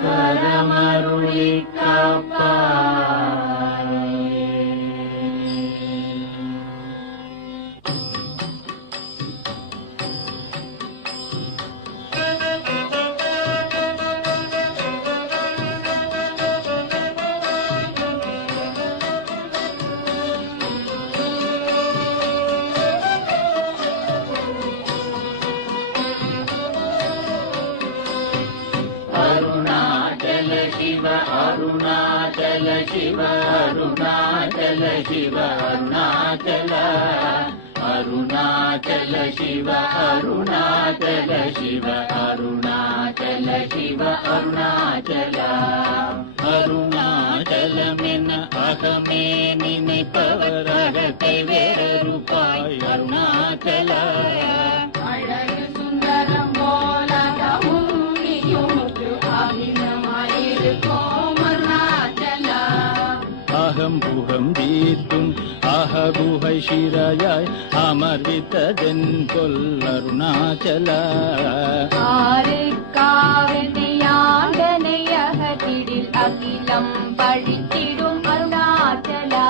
கரமருளி காப்பாய். அருணாச்சல சிவ அருணாச்சல சிவ அருணாச்சல சிவ அருணாச்சல அருணாச்சல சிவ அருணாச்சல சிவ அருணாச்சல சிவ அருணாச்சல அருணாச்சலமென அகமே நினைப்பவர் அகத்தை வேறறுப்பாய் அருணாச்சல அழகு சுந்தரம் போலகவும் அகம் புகம் தீர்க்கும் அககுகை சிறையாய் அமர்வித்ததென் கொல் அருணாச்சல ஆறுக்காவனையாகனை அகத்திடில் அகிலம் பழித்திடும் அருணாச்சலா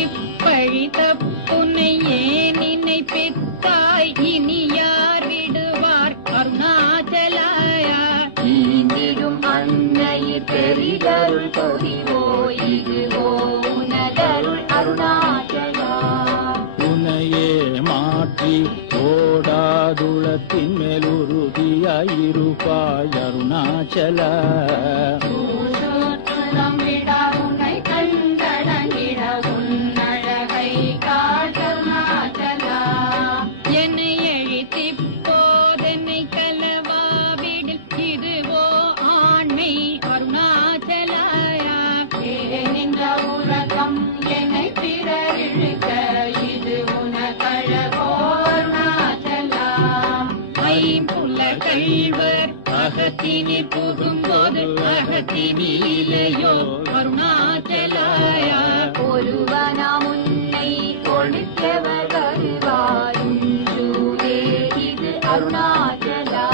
இப்பழி தப்புனை ஏன் நினைப்பித்தாய் இனி யார் விடுவார் அருணாச்சலாயா ஈங்கிடும் அன்னையில் பெரிதருள் தொழிவோ இதுவோ உனதருள் அருணாச்சலா உனையே மாற்றி ஓடாதுளத்தின் மேல் உறுதியாயிருப்பாய் அருணாச்சல நம்பிட உன்னை கண்டடங்கிட உன்னழகை காட்டருணாச்சலா என்னை எழுத்தி போதென்னை கலவாவிடில் இதுவோ ஆண்மை அருணாச்சலாயா நின்ற உலகம் என்னை பிறர் இழுக்க இது உனக்கழகோ அருணாச்சலா ஐம்புல கள்வர் அகத்தினி புகும்போது அகத்தினிலேயோ அருணாச்சலாயா ஒருவனாம் உன்னை கொடுத்தவர் வருவாருஞ்சூரே இது அருணாச்சலா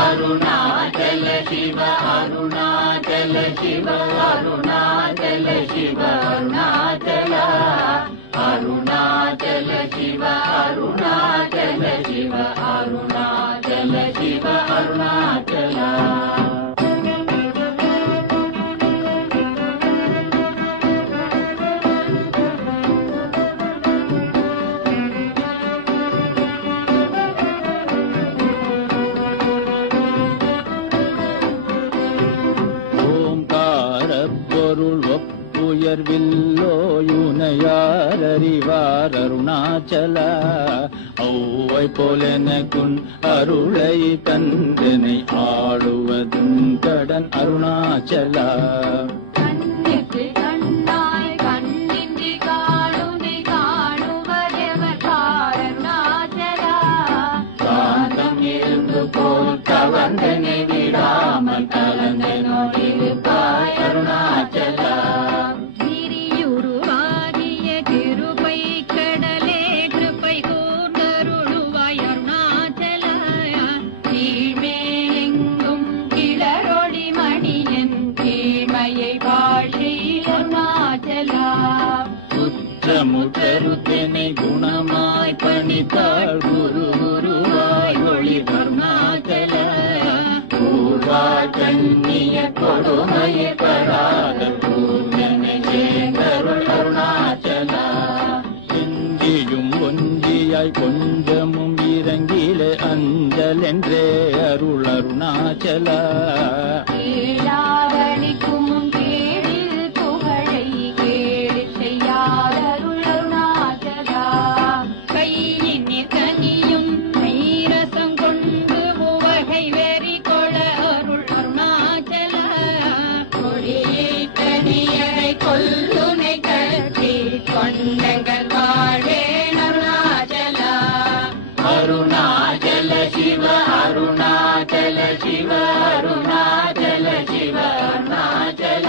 அருணாச்சல சிவ அருணாச்சல சிவ அருணாச்சல சிவ அருணாச்சல அருணாச்சல சிவ அருணாச்சல சிவ அருணாச்சல சிவ அருணாச்சல பொருள் ஒப்புயர்வில்லோயுனையார் அறிவார் அருணாச்சல ஔவை போலெனக்குன் அருளை தந்தனை ஆடுவதும் கடன் அருணாச்சல கண்ணுக்கு கண்ணாய் கண்ணின்றி காணுனை காணுவதெவர் அருணாச்சலா காந்தம் இருந்து போல் கவர்ந்தனை விடாமல் கலந்தனோடிருப்பாய் அருணாச்சல கிரியுருவாகிய கிருபை கடலே கிருபை கூர்ந்தருளுவாய் அருணாச்சலா கீழ்மேலெங்கும் கிளரொளி மணியன் கீழ்மையை வாழ்கை அருணாச்சலா குற்றமுற்றருத்தனை குணமாய் பணித்தாள் குரு குருவாய் ஒளி அருணாச்சல கண்ணிய கொடுமையை பராத பூர்ணனை சேகருள் அருணாச்சல இந்தியும் ஒன்றியாய் கொஞ்சமும் இறங்கிலே அஞ்சல் என்றே அருள் அருணாச்சல கேளாதளிக்கும் கேளில் புகழை கேளி செய்யாதருள் அருணாச்சலா கையின் கனியும் மைரசம் கொண்டு உவகை வெறி கொள அருள் அருணாச்சலா கொடியை தனியரை கொல்லுனை கட்டி கொண்டங்கள் வாழ்வேன் அருணாச்சலா அருணாச்சல சிவ அருணாச்சல சிவ அருணாச்சல சிவ அருணாச்சல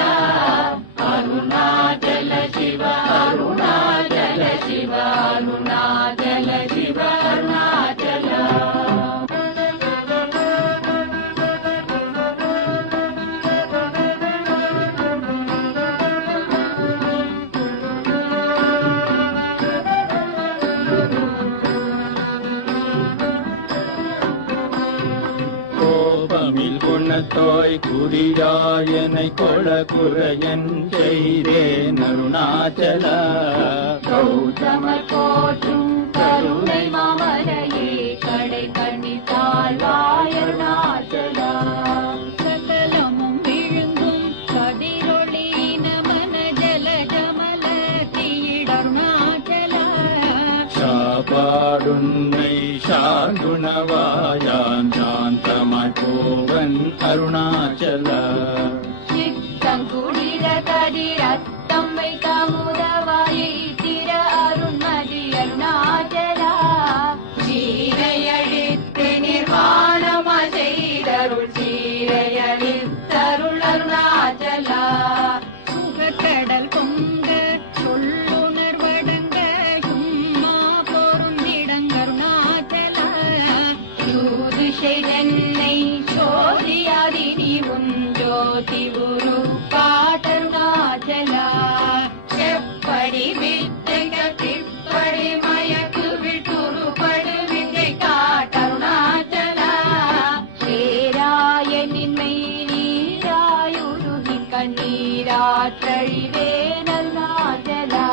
அருணாச்சல சிவ அருணாச்சல சிவ அருணாச்சல சிவ அருணாச்சல குணத்தோய் குறியாயனை கொள குறையன் செய்தேன் அருணாச்சல. கௌதமர் போற்றும் கருணை மாமலையே கடை கண்ணி தாழ்வாய் அருணாச்சலா. சகலமும் விழுங்கும் கதிரொளி நமன ஜல ஜமல தீடருணாச்சலா. சாப்பாடுன்னை சாந்துணவாயான் சாந்தமாய் போவன் அருணாச்சல. சித்தங்குடிர கதிரத்தம் வைத்த முதவாயை திர அருண்மதி அருணாச்சலா. சீரையழித்து நிர்வாணமாய் செய்தருள் சீரையழித்தருள் அருணாச்சலா. சுகக்கடல் பொங்க சொல்லுணர்வடங்க சும்மா பொருந்திடங்கருணாச்சலா. யூதிஷை தென்னை சோதியாதினி உன் ஜோதி குரு காட்டருணாச்சலா. செப்படி வித்தைக திப்படி மயக்கு விட்டுருபடு வித்தை காட்டருணாச்சலா. சேராயனின்மை நீராயுருகி கண்ணீராற்றழிவேன் அருணாச்சலா.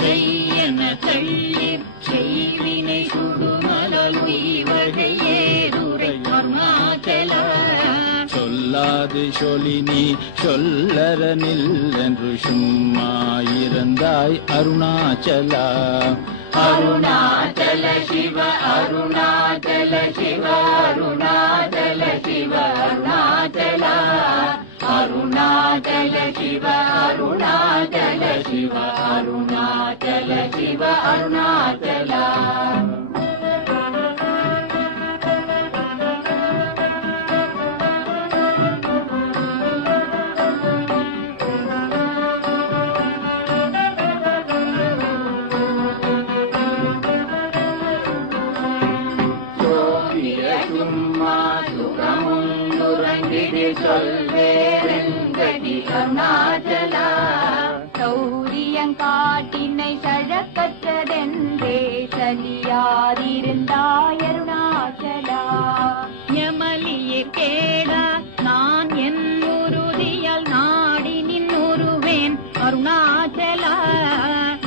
செய்யன தள்ளீர் செய்வினை சுடுமலல் உய்வகை ஏதுரை அருணாச்சலா. சொல்லாது சொலினி சொல்லரனில் என்று சும்மா இருந்தாய் அருணாச்சலா. அருணாச்சல சிவ அருணாச்சல சிவ அருணாச்சல சிவ அருணாச்சல. அருணாச்சல சிவ அருணாச்சல சிவ அருணாச்சல சிவ அருணாச்சல. சொல்வேரங்கதி அருணாச்சலா. சௌரியங்காட்டினை சழக்கற்றதென்றே சலியாதிருந்தாய் அருணாச்சலா. யமலியே கேடா நான் என் உறுதியால் நாடி நின் உருவேன் அருணாச்சலா.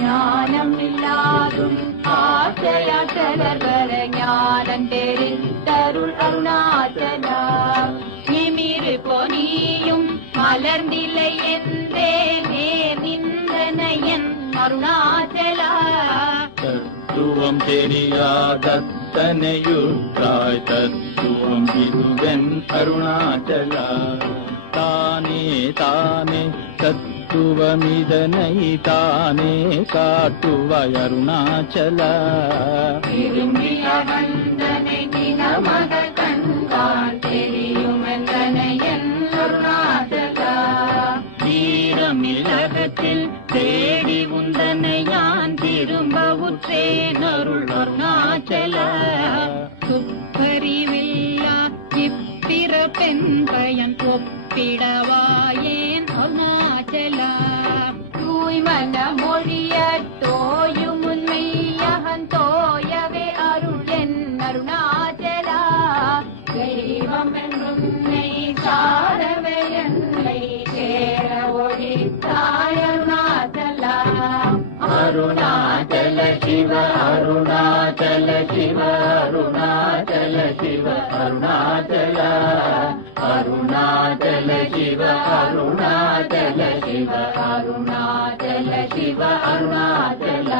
ஞானம் இல்லாதும் ஆசையாற்றலர் வர ஞானம் தெரிந்தருள் அருணாச்சலா. நிமிரு பொனியும் மலர்ந்திலை என்றே நேர் நின்றனையன் அருணாச்சலா. தத்துவம் தெரியாதத்தனையுற்றாய் தத்துவம் இதுவென் அருணாச்சலா. தானே தானே தத்துவமிதனை தானே காட்டுவாய் அருணாச்சலா. விரும்பிய வந்தனை தினமக கண்கான் தெரியும் என்றனையன் அருணாச்சலா. தீரமிலகத்தில் தேடி உந்தனை யான் திரும்ப உற்றேன் அருள் அருணாச்சலா. துப்பறிவில்லா இப்பிறப்பெண் பயன் ஒப்பிடவாயேன் அருணாச்சலா. தூய்மன மொழிய தோயும் உண்மையகன் தோயவே அருள் என் அருணாச்சலா. தெய்வம் என்றுன்னை சாரவே என்னை சேர ஒழித்தாய் அருணாச்சலா. அருணாச்சல சிவ அருணாச்சல சிவ அருணாச்சல சிவ அருணாச்சல. அருணாச்சல சிவ அருணாச்சல சிவ அருணாச்சல சிவ அருணாச்சல.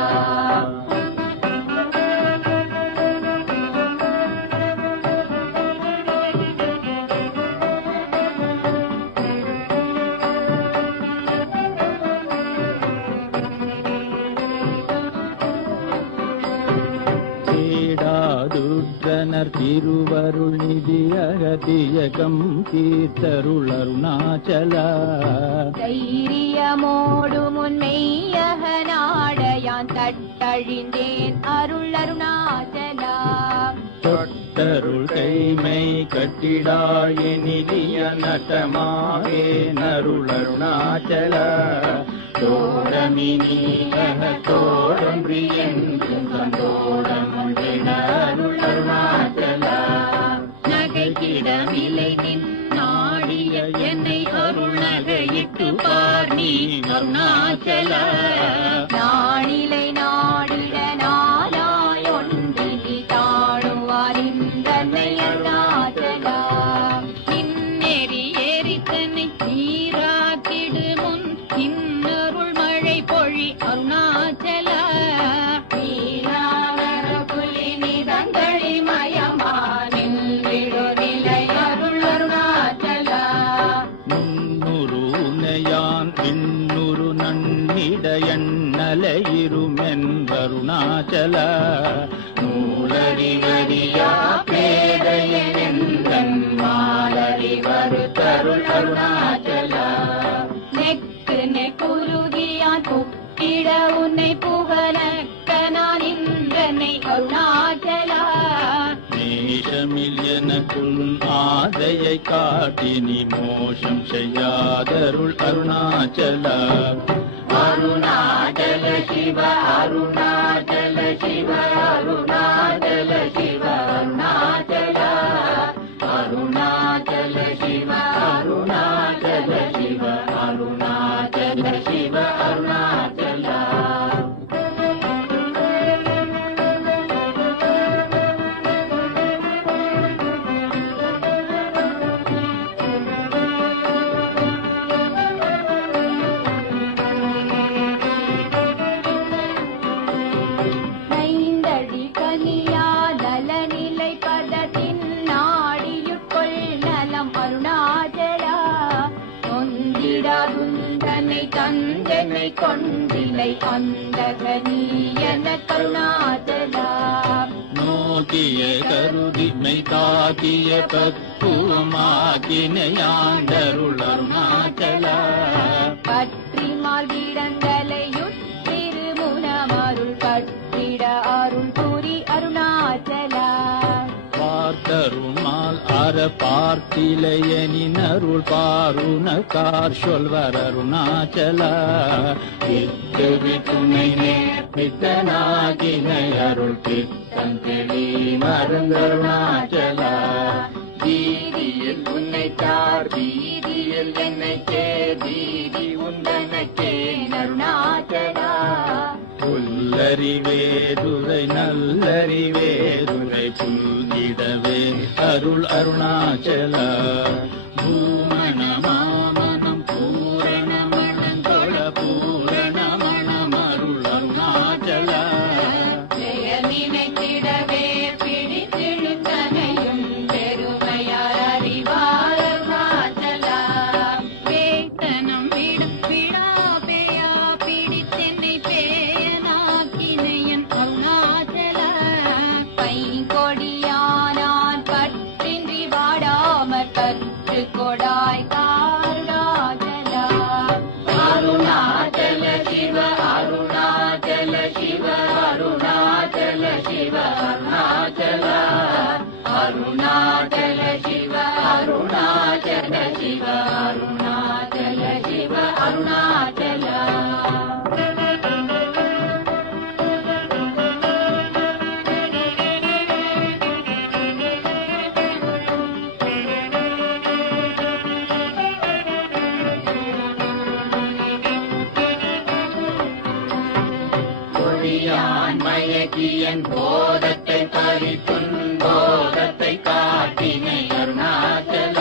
தேடாதுற்றனர் திருவருள் நிதியகதியகம் தீர்த்தருள் அருணாச்சலா. தைரியமோடும் உன்மெய்யக நாடையான் தட்டழிந்தேன் அருள் அருணாச்சலா. தொட்டருள் கைமை கட்டிடாயினிய நட்டமாவே நருள் அருணாச்சலா. தோடமினியக தோடம்பிரியென்றும் தந்தோடமுள் அருணாச்சலா. நகைக்கிடமில்லை நின் மோசமில் எனக்குள் ஆதையை காட்டி நீ மோசம் செய்யாதருள் அருணாச்சல. அருணாச்சல சிவ அருணாச்சல சிவ அருணாச்சல சிவ அருணாச்சல. அருணாச்சல சிவ அருணாச்சல சிவ அருணாச்சல சிவ அருணாச்சல. தந்தனை கொண்டிலை அந்தகனீயன கருணாச்சலா. நோக்கிய கருதிமை தாக்கிய பக்குவமாக்கினையாண்டருள் அருணாச்சல. பற்றிமால் வீடங்களையுற்றிருமுனமருள் கட்டிட அருள் புரி அருணாச்சலா. பார்த்தருமால் அற பார்த்திலையனின் அருள் பாருணக்கார் சொல்வர் அருணாச்சல. பித்துவி துணை பித்தனாகினை அருள் பித்தன் தெளி மருந்தருணாச்சல. வீதியில் உன்னை தார் வீதியில் என்னை கே வீதி உந்தனக்கே அருணாச்சலா. புல்லறிவேதுரை நல்லறிவேதுரை புல்கிடவே அருள் அருணாச்சல. பூமண மாமனம் பூரணமணந்தொழ பூரணமணம் அருள் அருணாச்சல. நினைத்திடவே பிடித்திழுத்தனையும் பெருமையார் அறிவார் அருணாச்சலா. வேத்தனம் விடா பேயா பிடித்தென்னை பேயனாக்கினையன் அருணாச்சலா. பைங்கொடியானான் பற்றின்றி வாடாமற் கற்று கொடாய் காருணாச்சலா. அருணாச்சல சிவ அருணாச்சல சிவ அருணாச்சல சிவ அருணாச்சல. அருணாச்சல சிவ அருணாச்சல சிவ அருணாச்சல சிவ அருணாச்சல. பொழியான் மயக்கியன் போதத்தை பறித்துன் போதத்தை காட்டினை அருணாச்சல.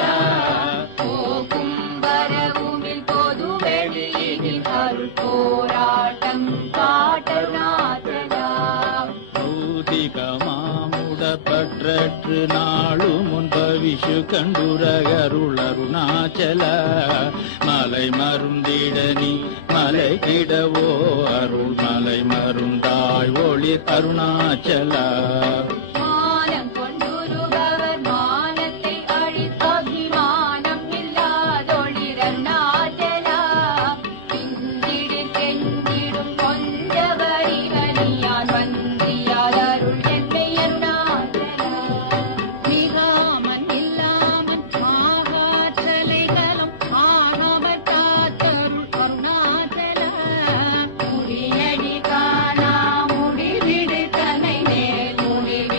போகும் வரவுமில் பொது வெளியில் அருள் போராட்டம் காட்டருணாச்சலா. பூதிகமாமுடப்பற்று நாளு முன் பவிஷு கண்டுரகருள் அருணாச்சல. மலை மருந்திடனி மலை கிடவோ அருள் மலை மருந்தாய் ஒளிர் அருணாச்சல. மானம் கொண்டுருபவர் மானத்தை அழித்தபிமானம் இல்லாதொழிர் அருணாச்சலா. பிந்திடில் தெந்திடும் கொஞ்சவரிவனியான் வந்தியால் அருள் என்னை அருணாச்சலா. மிகாமன் இல்லாமன் ஆகாற்றலைகளும் ஆகாமற் காத்தருள் அருணாச்சலா. முடியடி காணா முடிவிடு தனை நேர் முடிவே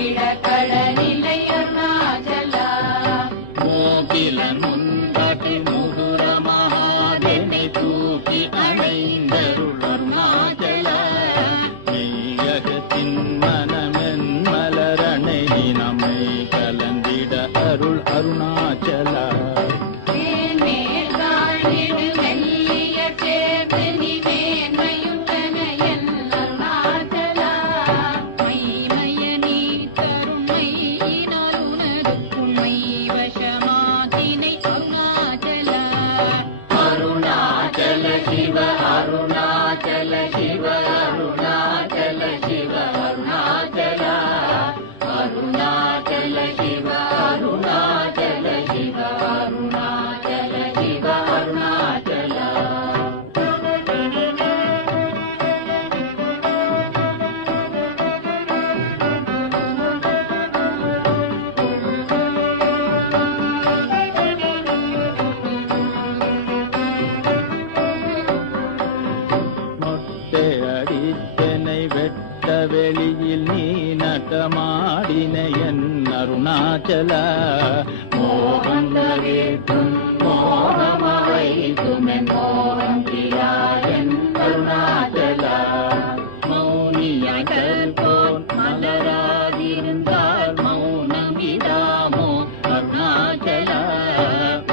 அருணாச்சல மோகம் தவிர்க்கும் மோகமவைத்துமென் மோகம் திராயன் அருணாச்சல மௌனியாய் கற்போன் மலராதிருந்தால் மௌனமிதாமோ அருணாச்சல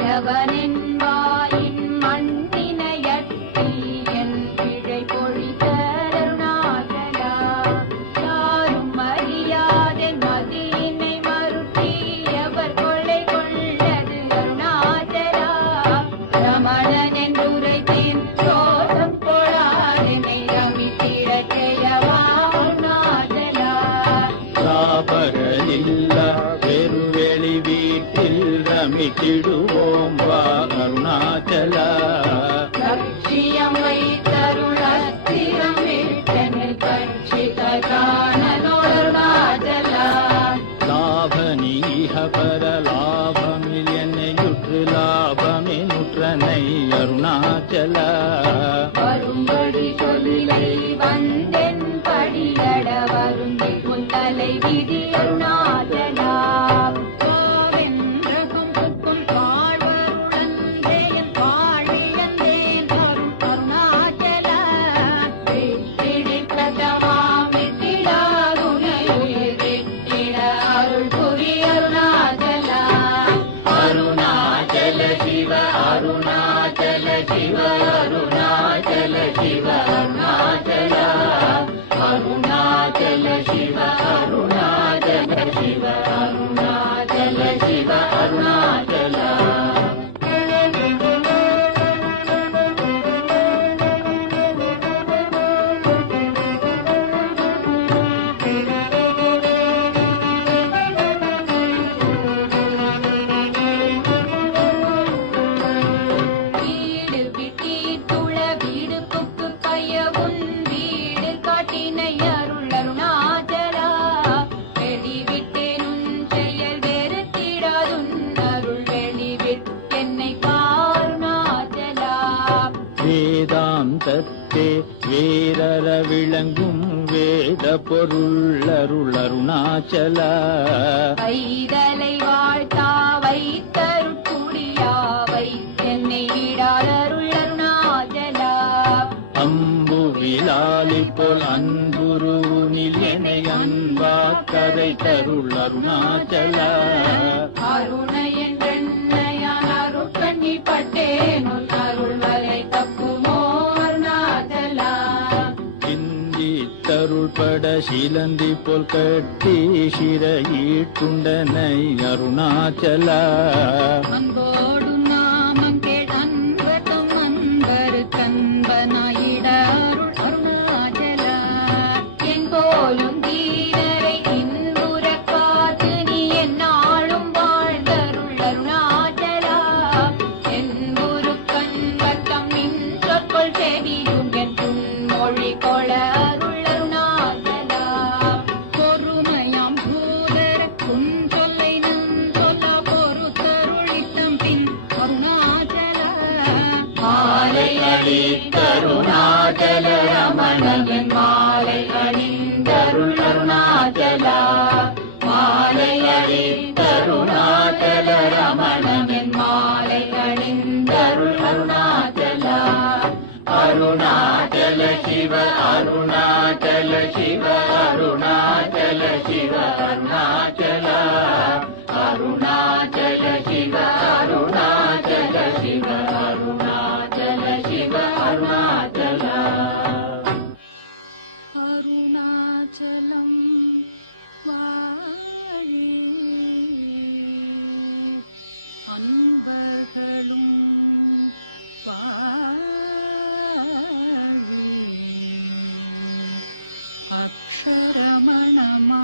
எவனின் வாயின் மண்ணினையட்டி என் பிழை பொழித்த அருணாச்சலா யாரும் அறியாதே மதியினை மறுட்டி எவர் கொள்ளை கொள்ளது அருணாச்சலா ரமணன் என்றுரைத்தேன் சோகம் கொள்ளாதெமை ரமித்திடச் செய்யவா அருணாச்சலா சாபகலில்லா பெருவெளி வீட்டில் ரமித்திடுவோம் வா அருணாச்சல லட்சியம் வைத்தருளத்திரம் விட்டனில் கட்சித காணலோருணாச்சலா லாபனீக பரலாபமில் என்னையுற்று லாபமெனுற்றனை அருணாச்சல வரும்படி சொல்லை வந்தென் படியட வருந்தி புத்தலை விதி அருணாச்சலா காவென்ற கொம்புக்குள் வாழ்வருளந்தேன் வாழியந்தேன் அருண் அருணாச்சலா விட்டிடிப்பதமாம் விட்டிடாகுனையுயிர் விட்டிட அருள் புரி அருணாச்சலா அருணாச்சல சிவ அருணாச்சல சிவ அருணாச்சல சிவ அருணாச்சல அருணாச்சல சிவ அருணாச்சல சிவ அருணாச்சல சிவ அருணாச்சல வீடு விட்டி துள வீடு புக்கு பையவும் வீடு காட்டினை அருள் அருணாச்சலா வெளிவிட்டேனுன் செயல் வெறுத்திடாதுன் அருள் வெளிவிட்டென்னை காருணாச்சலா வேதாந்தத்தே வேரற விளங்கும் வேத பொருள் அருள் அருணாச்சல வைதலை வாழ்த்தா வைத்தருட்குடியா வைத்தென்னை விடாதருள் அருணாச்சலா அம்பு விலாலி போல் அன்புருனில் என்னை அன்பாக்கரை தருள் அருணாச்சல அருண என்றென்னையான் அருட்கண்ணி பட்டேனுன் அருள் வரை தப்புமோ அருணாச்சலா தருள்பட சிலந்தி போல் கட்டி சிறையீட்டுண்டனை அருணாச்சல அன்போடு நாமம் கேள் அன்பர்தம் அன்பரு கண்பனாயிட அருள் அருணாச்சலா எங்கோலும் தீரரை இன்புற காத்து நீ எந்நாளும் வாழ்ந்தருள் அருணாச்சலா என்புரு கண்பத்தம் நின் சொற்கொள் செவியும் என் மொழி கொள அருள் அருணாச்சலா பொறுமையாம் பூதர குன் சொல்லை நம் சொல்ல பொறுத்தருளித்தம் பின் அருணாச்சலா மாலை அளித்தருணாச்சல ரமணன் மாலை அணிந்தருள் அருணாச்சலா மாலை அளித்தருணாச்சல ரமணன் மாலை அணிந்தருள் அருணாச்சலா அருணாச்சல சிவ அருணாச்சல சிவ அருணாச்சல சிவ அருணாச்சல அருணாச்சல சிவ அருணாச்சல சிவ அருணாச்சல சிவ அருணாச்சல அருணாச்சலம் வாழி அன்பர்களும் வாழி அக்ஷரமணமா